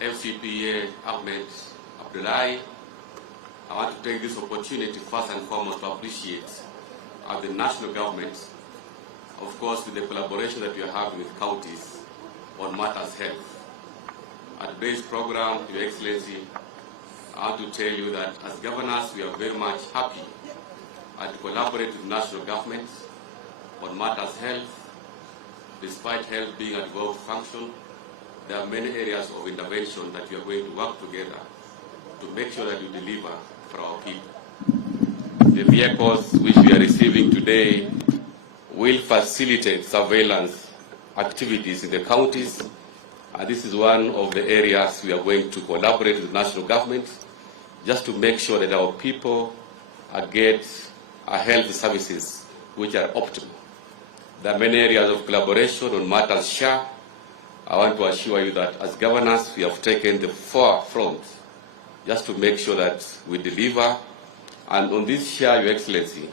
FCPA Ahmed Abdullahi. I want to take this opportunity first and foremost to appreciate the national government, of course, with the collaboration that we are having with counties on matters health. At today's program, Your Excellency, I want to tell you that as governors, we are very much happy to collaborate with national governments on matters health. Despite health being a devolved function, there are many areas of intervention that we are going to work together to make sure that we deliver for our people. The vehicles which we are receiving today will facilitate surveillance activities in the counties, and this is one of the areas we are going to collaborate with the national government just to make sure that our people get health services which are optimal. There are many areas of collaboration on matters SHA. I want to assure you that as governors, we have taken the forefront just to make sure that we deliver. And on this SHA, Your Excellency,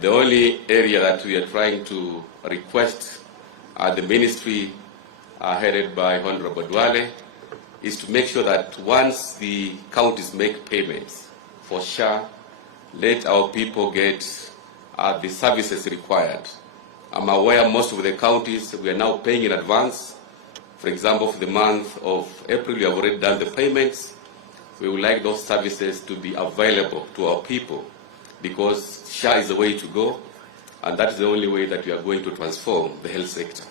the only area that we are trying to request the ministry headed by Honorable Dwale is to make sure that once the counties make payments for SHA, let our people get the services required. I'm aware most of the counties, we are now paying in advance. For example, for the month of April, we have already done the payments. We would like those services to be available to our people because SHA is the way to go, and that is the only way that we are going to transform the health sector.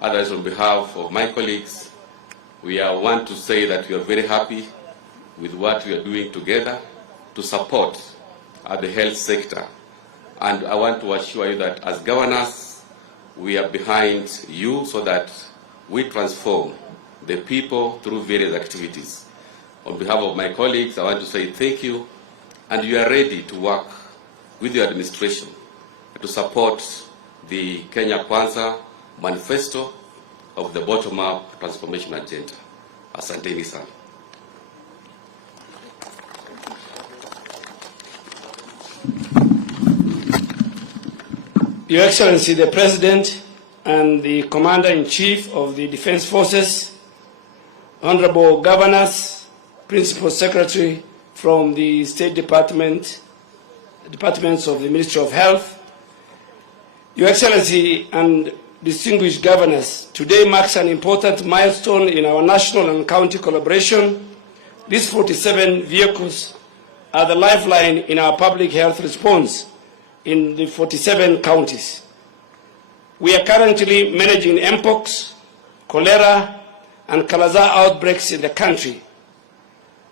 Others, on behalf of my colleagues, we want to say that we are very happy with what we are doing together to support the health sector. And I want to assure you that as governors, we are behind you so that we transform the people through various activities. On behalf of my colleagues, I want to say thank you, and you are ready to work with your administration to support the Kenya Kwanza manifesto of the bottom-up transformation agenda. Asanteni sana. Your Excellency, the President and the Commander-in-Chief of the Defense Forces, Honorable Governors, Principal Secretary from the State Department, Departments of the Ministry of Health, Your Excellency and distinguished governors, today marks an important milestone in our national and county collaboration. These 47 vehicles are the lifeline in our public health response in the 47 counties. We are currently managing mpox, cholera, and Kalaza outbreaks in the country.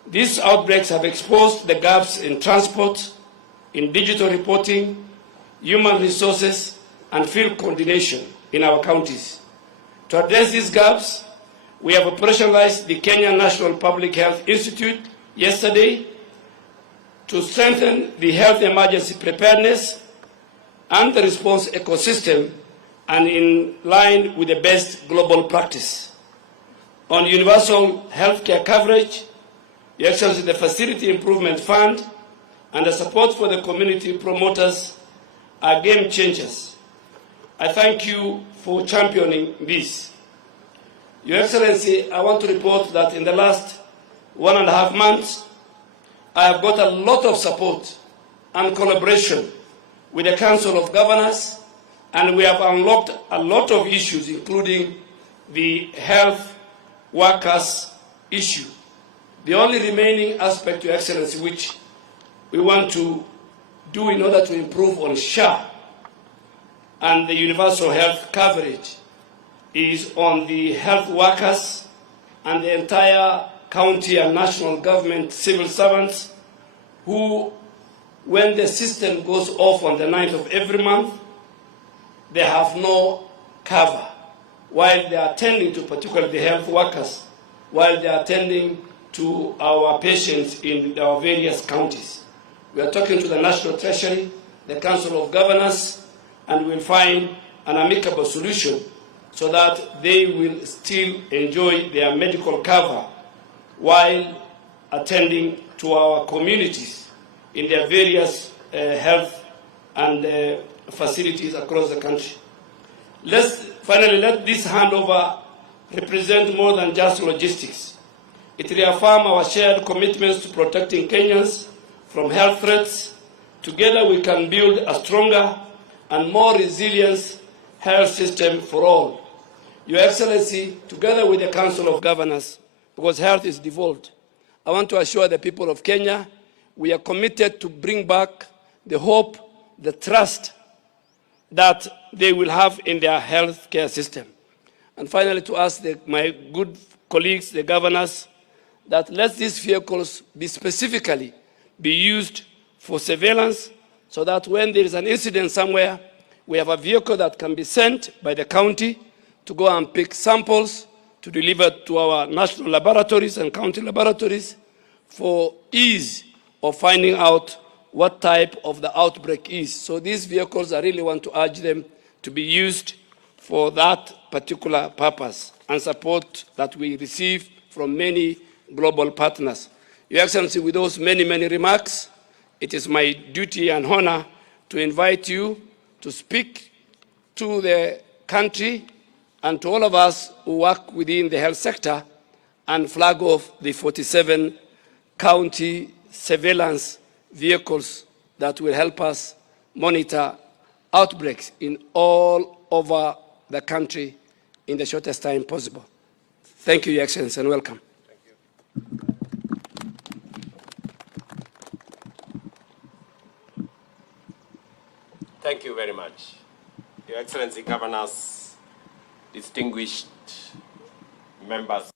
These outbreaks have exposed the gaps in transport, in digital reporting, human resources, and field coordination in our counties. To address these gaps, we have operationalized the Kenya National Public Health Institute yesterday to strengthen the health emergency preparedness and the response ecosystem, and in line with the best global practice. On universal healthcare coverage, Your Excellency, the Facility Improvement Fund and the support for the community promoters are game changers. I thank you for championing this. Your Excellency, I want to report that in the last 1.5 months, I have got a lot of support and collaboration with the Council of Governors, and we have unlocked a lot of issues, including the health workers issue. The only remaining aspect, Your Excellency, which we want to do in order to improve on SHA and the universal health coverage is on the health workers and the entire county and national government civil servants who, when the system goes off on the 9th of every month, they have no cover while they are attending to particularly the health workers, while they are attending to our patients in our various counties. We are talking to the National Treasury, the Council of Governors, and we'll find an amicable solution so that they will still enjoy their medical cover while attending to our communities in their various health and facilities across the country. Finally, let this handover represent more than just logistics. It reaffirms our shared commitments to protecting Kenyans from health threats. Together we can build a stronger and more resilient health system for all. Your Excellency, together with the Council of Governors, because health is devolved, I want to assure the people of Kenya we are committed to bring back the hope, the trust that they will have in their health care system. And finally, to ask my good colleagues, the governors, that let these vehicles be specifically used for surveillance so that when there is an incident somewhere, we have a vehicle that can be sent by the county to go and pick samples to deliver to our national laboratories and county laboratories for ease of finding out what type of the outbreak is. So these vehicles, I really want to urge them to be used for that particular purpose and support that we receive from many global partners. Your Excellency, with those many remarks, it is my duty and honor to invite you to speak to the country and to all of us who work within the health sector and flag off the 47 county surveillance vehicles that will help us monitor outbreaks in all over the country in the shortest time possible. Thank you, Your Excellency, and welcome. Thank you very much. Your Excellency, Governors, distinguished members,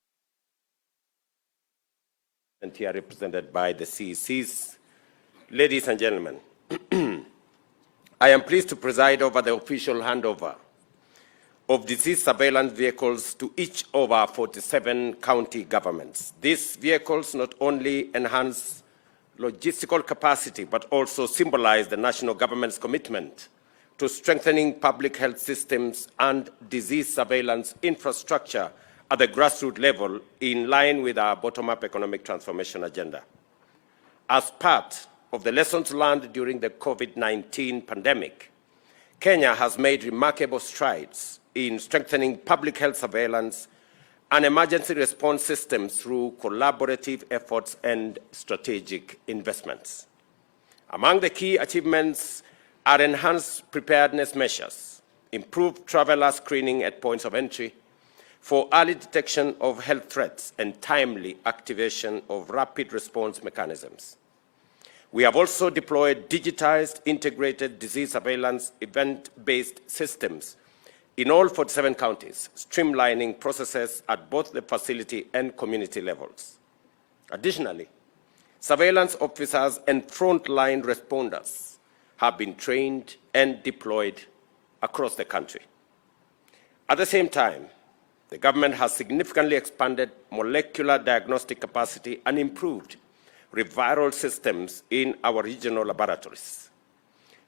and here represented by the CECs, ladies and gentlemen, I am pleased to preside over the official handover of disease surveillance vehicles to each of our 47 county governments. These vehicles not only enhance logistical capacity, but also symbolize the national government's commitment to strengthening public health systems and disease surveillance infrastructure at the grassroots level in line with our bottom-up economic transformation agenda. As part of the lessons learned during the COVID-19 pandemic, Kenya has made remarkable strides in strengthening public health surveillance and emergency response systems through collaborative efforts and strategic investments. Among the key achievements are enhanced preparedness measures, improved traveler screening at points of entry for early detection of health threats and timely activation of rapid response mechanisms. We have also deployed digitized integrated disease surveillance event-based systems in all 47 counties, streamlining processes at both the facility and community levels. Additionally, surveillance officers and frontline responders have been trained and deployed across the country. At the same time, the government has significantly expanded molecular diagnostic capacity and improved referral systems in our regional laboratories.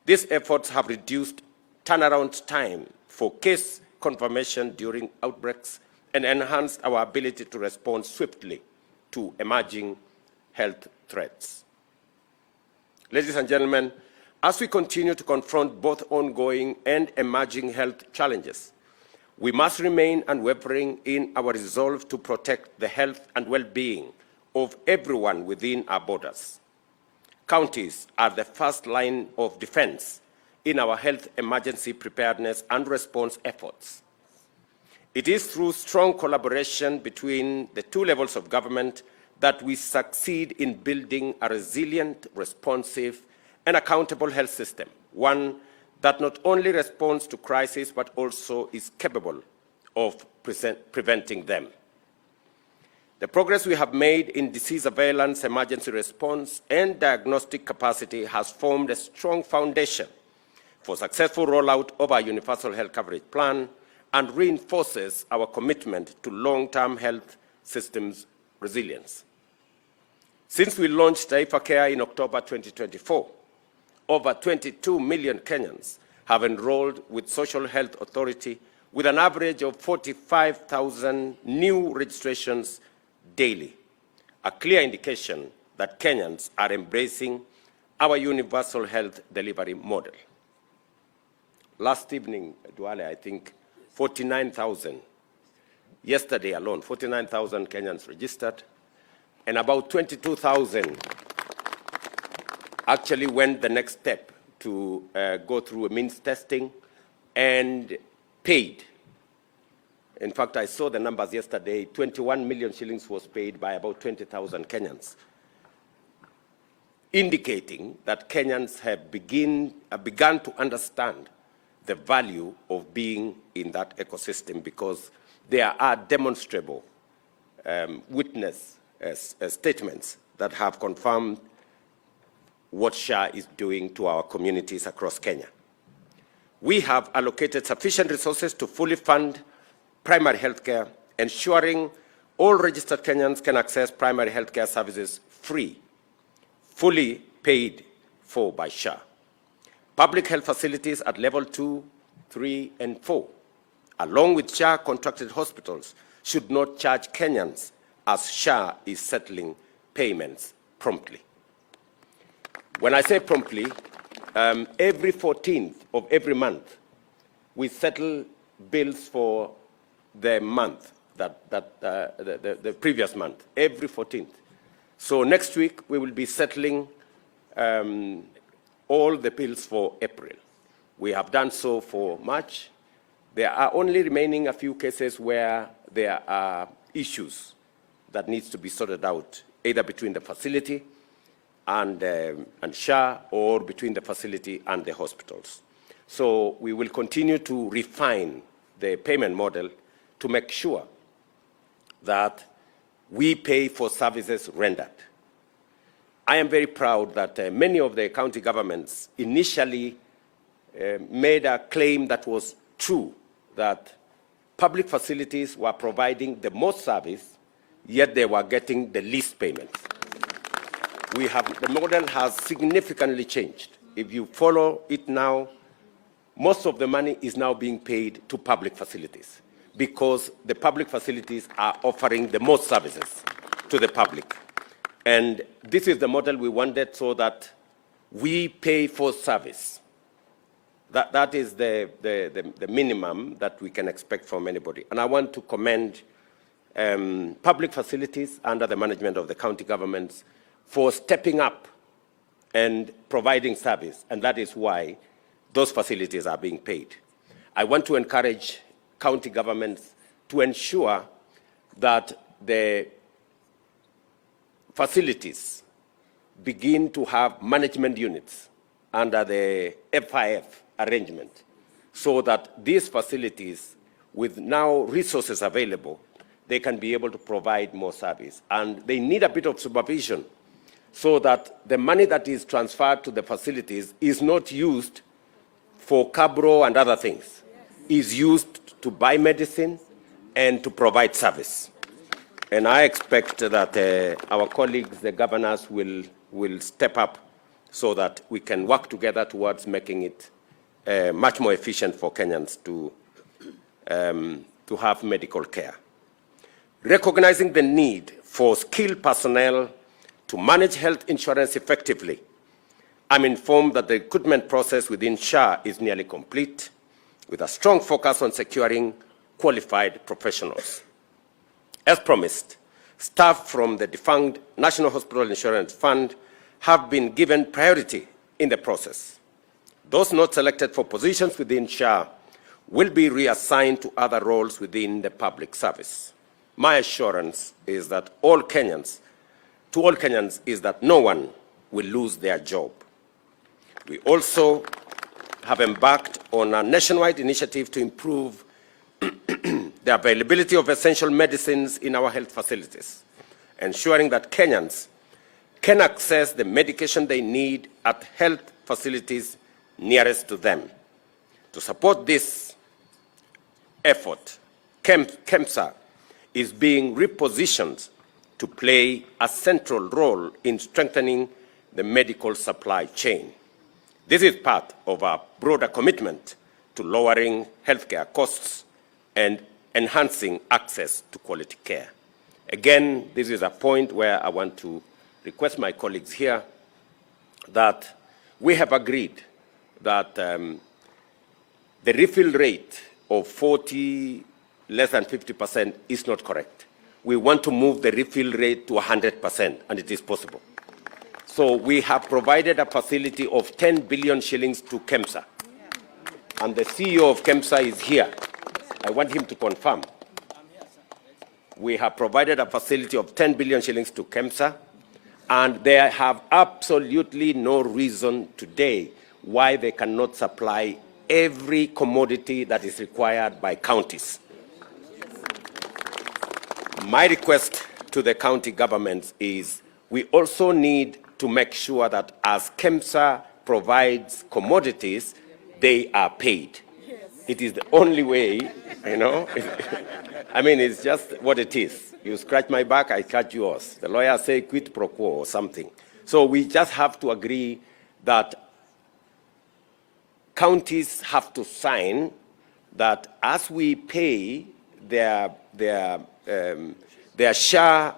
These efforts have reduced turnaround time for case confirmation during outbreaks and enhanced our ability to respond swiftly to emerging health threats. Ladies and gentlemen, as we continue to confront both ongoing and emerging health challenges, we must remain unwavering in our resolve to protect the health and well-being of everyone within our borders. Counties are the first line of defense in our health emergency preparedness and response efforts. It is through strong collaboration between the two levels of government that we succeed in building a resilient, responsive, and accountable health system, one that not only responds to crises but also is capable of preventing them. The progress we have made in disease surveillance, emergency response, and diagnostic capacity has formed a strong foundation for successful rollout of our universal health coverage plan and reinforces our commitment to long-term health systems resilience. Since we launched Taifa Care in October 2024, over 22 million Kenyans have enrolled with Social Health Authority with an average of 45,000 new registrations daily, a clear indication that Kenyans are embracing our universal health delivery model. Last evening, Duale, I think 49,000. Yesterday alone, 49,000 Kenyans registered. and about 22,000 actually went the next step to go through a means testing and paid. In fact, I saw the numbers yesterday. 21 million shillings was paid by about 20,000 Kenyans, indicating that Kenyans have begun to understand the value of being in that ecosystem, because there are demonstrable witness statements that have confirmed what SHA is doing to our communities across Kenya. We have allocated sufficient resources to fully fund primary health care, ensuring all registered Kenyans can access primary health care services free, fully paid for by SHA. Public health facilities at level 2, 3, and 4, along with SHA contracted hospitals, should not charge Kenyans, as SHA is settling payments promptly. When I say promptly, every 14th of every month, we settle bills for the month, the previous month, every 14th. So next week, we will be settling all the bills for April. We have done so for March. There are only remaining a few cases where there are issues that needs to be sorted out, either between the facility and SHA, or between the facility and the hospitals. So we will continue to refine the payment model to make sure that we pay for services rendered. I am very proud that many of the county governments initially made a claim that was true, that public facilities were providing the most service, yet they were getting the least payments. The model has significantly changed. If you follow it now, most of the money is now being paid to public facilities, because the public facilities are offering the most services to the public. And this is the model we wanted, so that we pay for service. That is the minimum that we can expect from anybody. And I want to commend public facilities under the management of the county governments for stepping up and providing service, and that is why those facilities are being paid. I want to encourage county governments to ensure that the facilities begin to have management units under the FIF arrangement, so that these facilities, with now resources available, they can be able to provide more service. And they need a bit of supervision, so that the money that is transferred to the facilities is not used for cabro and other things, is used to buy medicine and to provide service. And I expect that our colleagues, the governors, will step up so that we can work together towards making it much more efficient for Kenyans to have medical care. Recognizing the need for skilled personnel to manage health insurance effectively, I'm informed that the recruitment process within SHA is nearly complete, with a strong focus on securing qualified professionals. As promised, staff from the defunct National Hospital Insurance Fund have been given priority in the process. Those not selected for positions within SHA will be reassigned to other roles within the public service. My assurance is that to all Kenyans is that no one will lose their job. We also have embarked on a nationwide initiative to improve the availability of essential medicines in our health facilities, ensuring that Kenyans can access the medication they need at health facilities nearest to them. To support this effort, KEMSA is being repositioned to play a central role in strengthening the medical supply chain. This is part of our broader commitment to lowering healthcare costs and enhancing access to quality care. Again, this is a point where I want to request my colleagues here that we have agreed that the refill rate of 40, less than 50% is not correct. we want to move the refill rate to 100%, and it is possible. So we have provided a facility of 10 billion shillings to KEMSA. And the CEO of KEMSA is here. I want him to confirm. We have provided a facility of 10 billion shillings to KEMSA, and they have absolutely no reason today why they cannot supply every commodity that is required by counties. My request to the county governments is we also need to make sure that as KEMSA provides commodities, they are paid. It is the only way, you know. I mean, it's just what it is. You scratch my back, I scratch yours. The lawyers say quid pro quo or something. So we just have to agree that counties have to sign that as we pay their share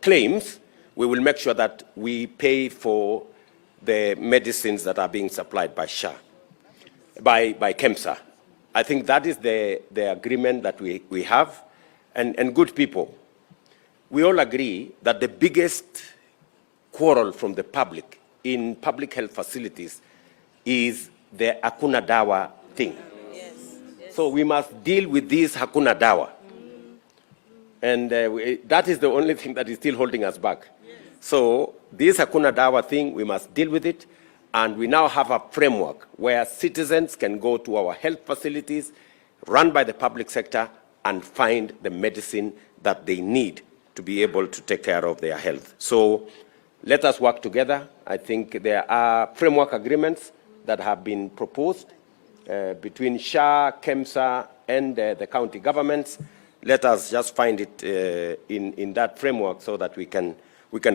claims, we will make sure that we pay for the medicines that are being supplied by KEMSA. I think that is the agreement that we have. And good people, we all agree that the biggest quarrel from the public in public health facilities is the Hakuna Dawa thing. Yes. So we must deal with this Hakuna Dawa. And that is the only thing that is still holding us back. Yes. So this Hakuna Dawa thing, we must deal with it. And we now have a framework where citizens can go to our health facilities run by the public sector and find the medicine that they need to be able to take care of their health. So let us work together. I think there are framework agreements that have been proposed between SHA, KEMSA, and the county governments. Let us just find it in that framework so that we can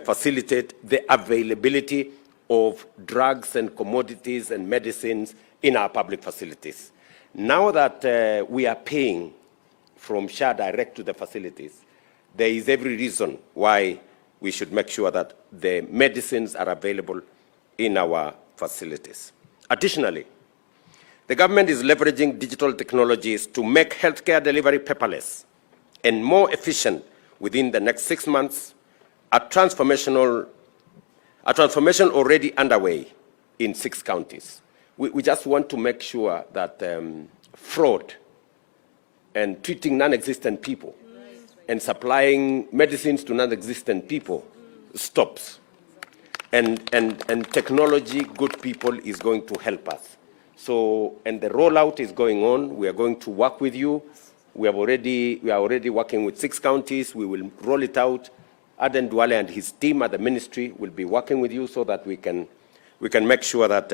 facilitate the availability of drugs and commodities and medicines in our public facilities. Now that we are paying from SHA direct to the facilities, there is every reason why we should make sure that the medicines are available in our facilities. Additionally, the government is leveraging digital technologies to make healthcare delivery paperless and more efficient within the next 6 months. A transformation already underway in 6 counties. We just want to make sure that fraud and treating non-existent people and supplying medicines to non-existent people stops. And technology, good people, is going to help us. So, and the rollout is going on. We are going to work with you. We are already working with 6 counties. We will roll it out. Aden Duale and his team at the ministry will be working with you so that we can make sure that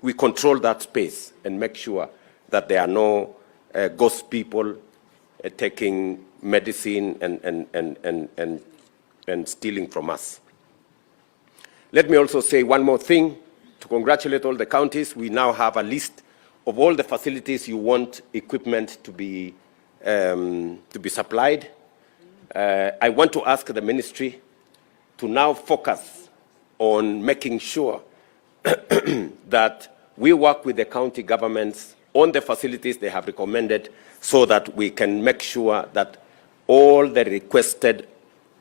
we control that space and make sure that there are no ghost people taking medicine and stealing from us. Let me also say one more thing to congratulate all the counties. We now have a list of all the facilities you want equipment to be supplied. I want to ask the ministry to now focus on making sure that we work with the county governments on the facilities they have recommended so that we can make sure that all the requested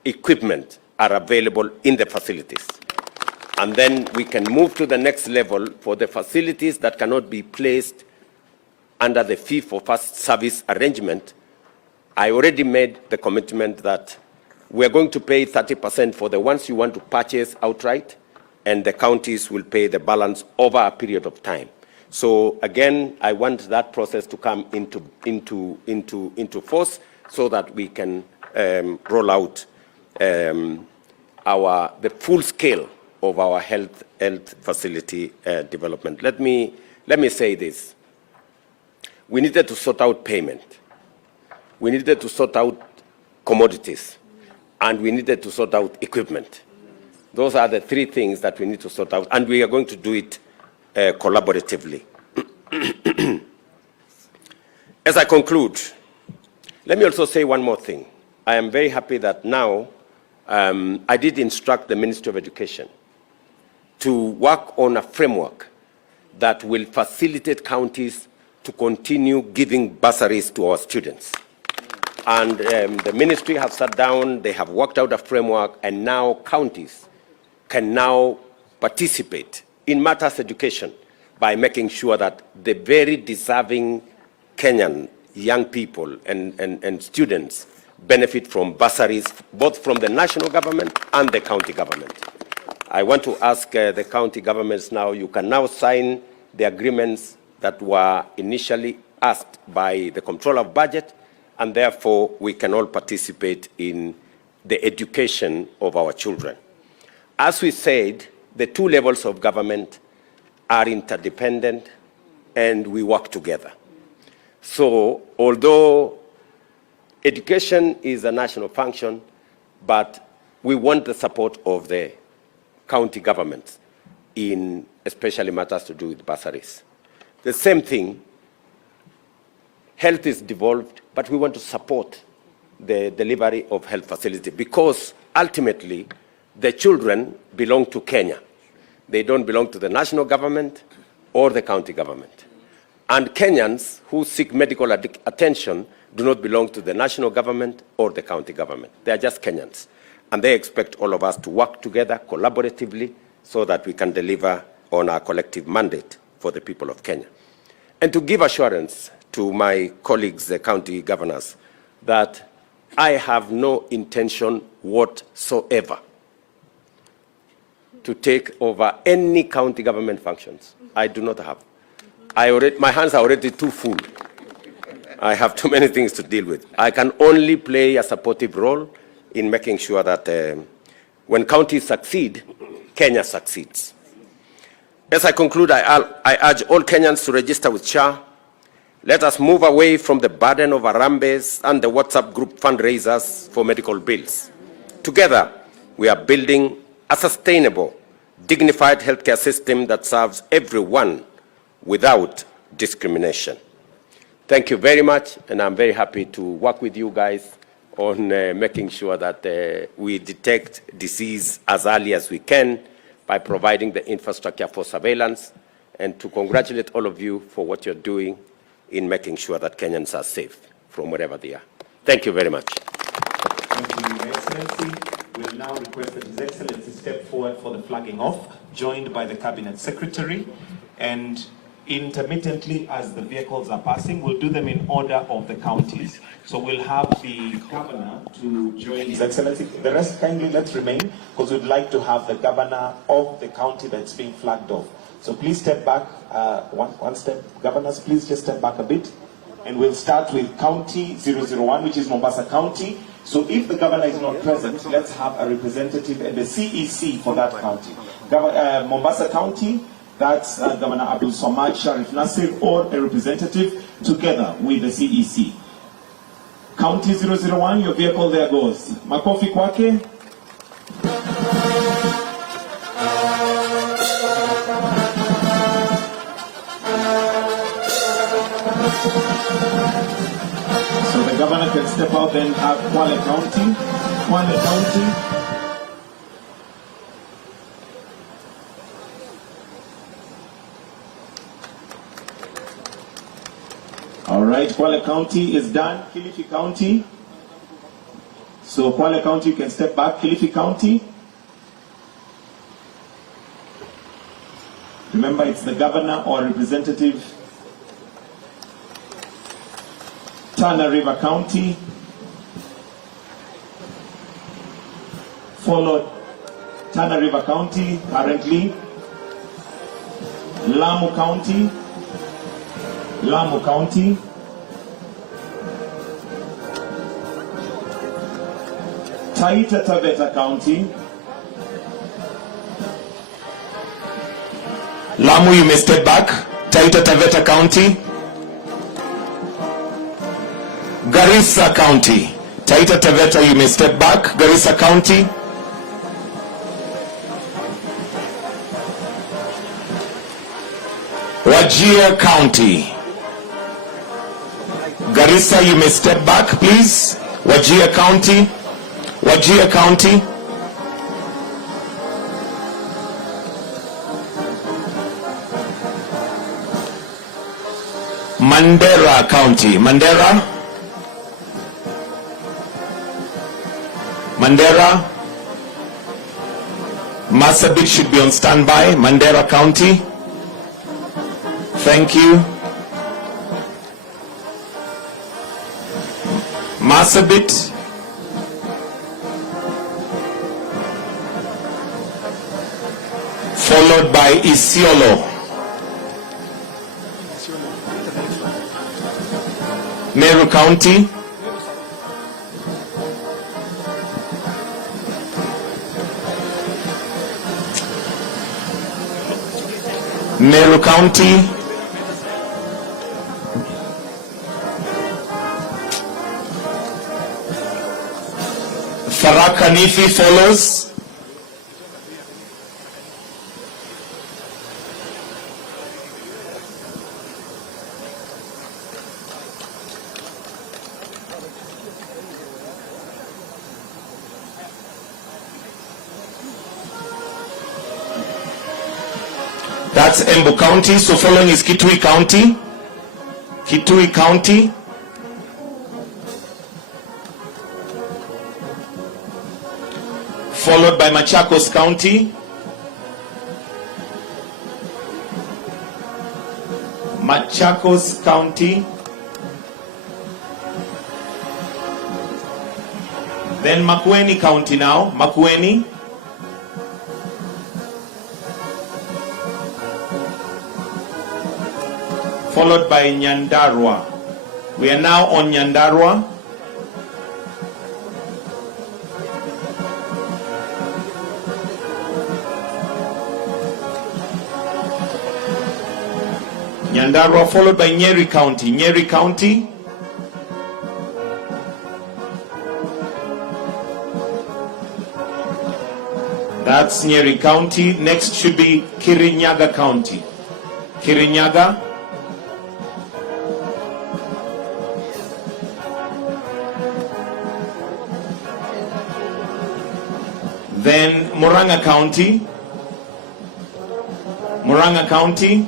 equipment are available in the facilities. And then we can move to the next level for the facilities that cannot be placed under the fee-for-first service arrangement. I already made the commitment that we're going to pay 30% for the ones you want to purchase outright, and the counties will pay the balance over a period of time. So again, I want that process to come into force so that we can roll out the full scale of our health facility development. Let me say this. We needed to sort out payment. We needed to sort out commodities, and we needed to sort out equipment. Those are the 3 things that we need to sort out, and we are going to do it collaboratively. As I conclude, let me also say one more thing. I am very happy that now I did instruct the Ministry of Education to work on a framework that will facilitate counties to continue giving bursaries to our students. And the ministry have sat down, they have worked out a framework, and now counties can now participate in matters education by making sure that the very deserving Kenyan young people and students benefit from bursaries, both from the national government and the county government. I want to ask the county governments now, you can now sign the agreements that were initially asked by the Comptroller of Budget, and therefore we can all participate in the education of our children. As we said, the two levels of government are interdependent and we work together. So although education is a national function, but we want the support of the county governments in especially matters to do with bursaries. The same thing, health is devolved, but we want to support the delivery of health facilities because ultimately the children belong to Kenya. They don't belong to the national government or the county government. And Kenyans who seek medical attention do not belong to the national government or the county government. They are just Kenyans. And they expect all of us to work together collaboratively so that we can deliver on our collective mandate for the people of Kenya. And to give assurance to my colleagues, the county governors, that I have no intention whatsoever to take over any county government functions. I do not have. My hands are already too full. I have too many things to deal with. I can only play a supportive role in making sure that when counties succeed, Kenya succeeds. As I conclude, I urge all Kenyans to register with SHA. Let us move away from the burden of Harambes and the WhatsApp group fundraisers for medical bills. Together, we are building a sustainable, dignified healthcare system that serves everyone without discrimination. Thank you very much, and I'm very happy to work with you guys on making sure that we detect disease as early as we can by providing the infrastructure for surveillance, and to congratulate all of you for what you're doing in making sure that Kenyans are safe from wherever they are. Thank you very much. Thank you, Your Excellency. We'll now request that His Excellency step forward for the flagging off, joined by the Cabinet Secretary. And intermittently, as the vehicles are passing, we'll do them in order of the counties. So we'll have the Governor to join His Excellency. The rest, kindly let's remain, because we'd like to have the Governor of the county that's being flagged off. So please step back, one step. Governors, please just step back a bit. And we'll start with County 001, which is Mombasa County. So if the Governor is not present, let's have a representative and the CEC for that county. Mombasa County, that's Governor Abdul Samad Sharif Nasir, or a representative together with the CEC. County 001, your vehicle there goes. Makofi kwake. So the Governor can step out and have Kwale County. Kwale County. All right, Kwale County is done. Kilifi County. So Kwale County, you can step back. Kilifi County. Remember, it's the Governor or representative. Tana River County. Followed Tana River County currently. Lamu County. Lamu County. Taita Taveta County. Lamu, you may step back. Taita Taveta County. Garissa County. Taita Taveta, you may step back. Garissa County. Wajir County. Garissa, you may step back, please. Wajir County. Wajir County. Mandera County. Mandera. Mandera. Marsabit should be on standby. Mandera County. Thank you. Marsabit. Followed by Isiolo. Meru County. Meru County. Tharaka Nithi follows. That's Embu County. So following is Kitui County. Kitui County. Followed by Machakos County. Machakos County. Then Makueni County now. Makueni. Followed by Nyandarua. We are now on Nyandarua. Nyandarua followed by Nyeri County. Nyeri County. That's Nyeri County. Next should be Kirinyaga County. Kirinyaga. Then Murang'a County. Murang'a County.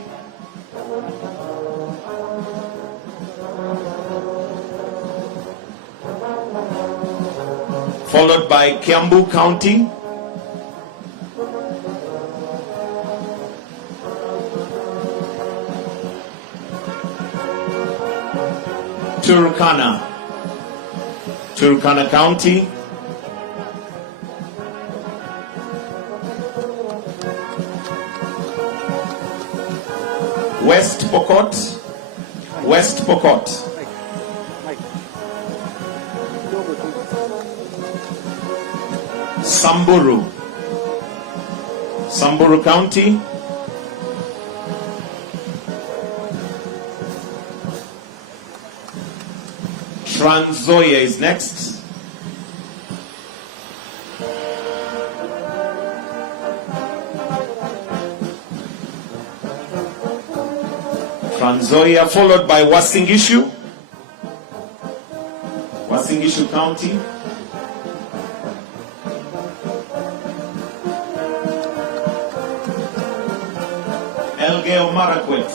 Followed by Kiambu County. Turkana. Turkana County. West Pokot. West Pokot. Samburu. Samburu County. Trans Nzoia is next. Trans Nzoia followed by Uasin Gishu. Uasin Gishu County. Elgeyo Marakwet.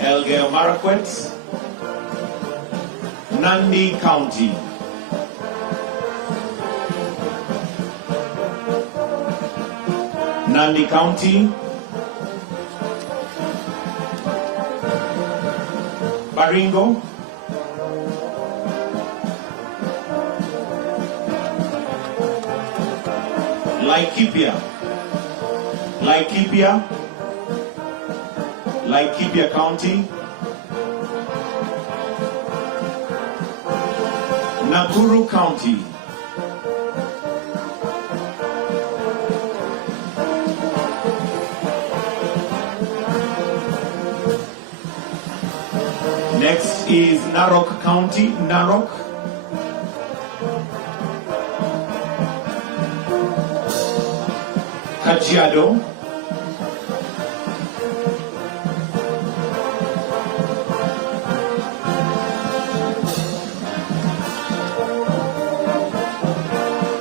Elgeyo Marakwet. Nandi County. Nandi County. Baringo. Laikipia. Laikipia. Laikipia County. Nakuru County. Next is Narok County. Narok. Kajiado.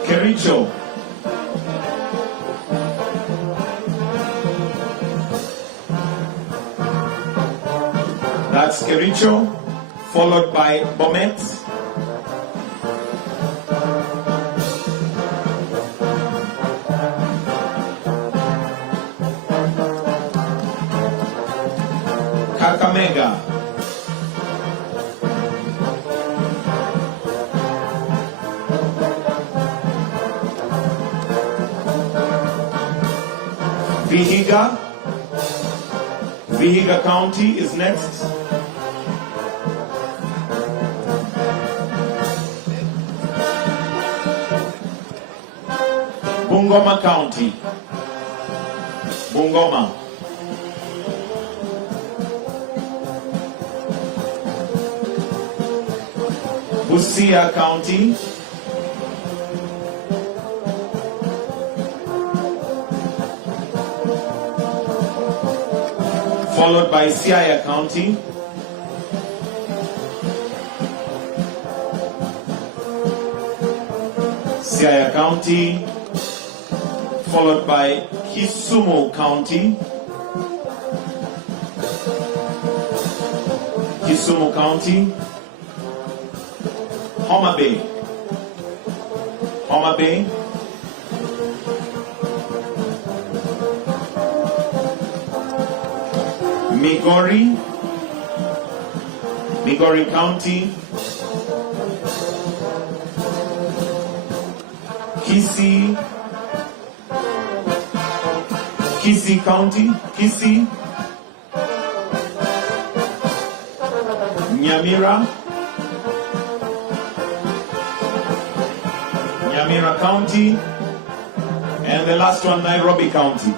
Kericho. That's Kericho. followed by Bomet. Kakamega. Vihiga. Vihiga County is next. Bungoma County. Bungoma. Busia County. Followed by Siaya County. Siaya County. Followed by Kisumu County. Kisumu County. Homa Bay. Homa Bay. Migori. Migori County. Kisii. Kisii County. Kisii. Nyamira. Nyamira County. And the last one, Nairobi County.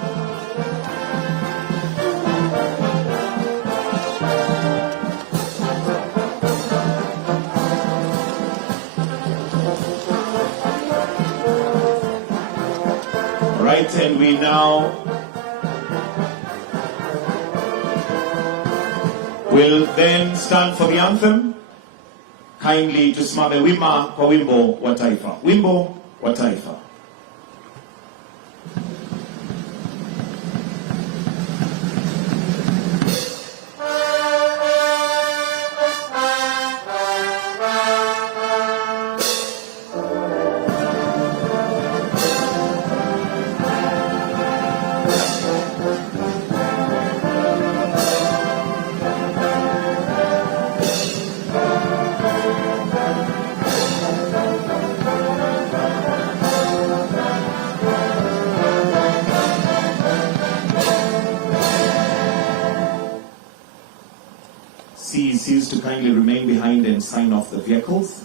Right, and we now will then stand for the anthem. Kindly tusimame wima kwa wimbo wa taifa. Wimbo wa taifa. CECs to kindly remain behind and sign off the vehicles.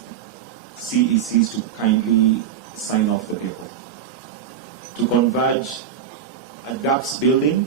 CECs to kindly sign off the vehicle. To converge at GAPS building,